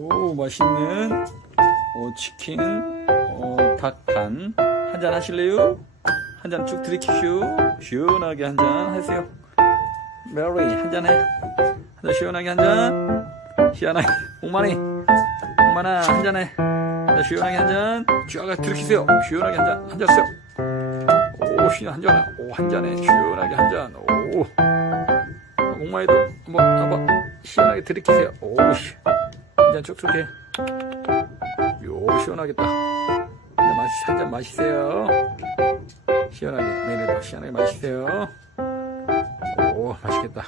오 맛있는 어, 치킨 어, 닭간 한 잔 하실래요? 한 잔 쭉 들이키슈 시원하게 한 잔 하세요. 메리 한 잔 해. 한 잔 시원하게 한잔. 시원하게. 옥만이 옥만아 한 잔 해. 한 잔 시원하게 한잔. 쫙 들이키세요. 시원하게 한 잔 한 잔 쓰요. 오 시원 한 잔. 오 한 잔에 시원하게 한 잔오. 옥만이도 한번 한번 시원하게 들이키세요. 오씨 한잔 촉촉해. 요 시원하겠다. 마시 한잔 마시세요. 시원하게 내내도 시원하게 마시세요. 오 맛있겠다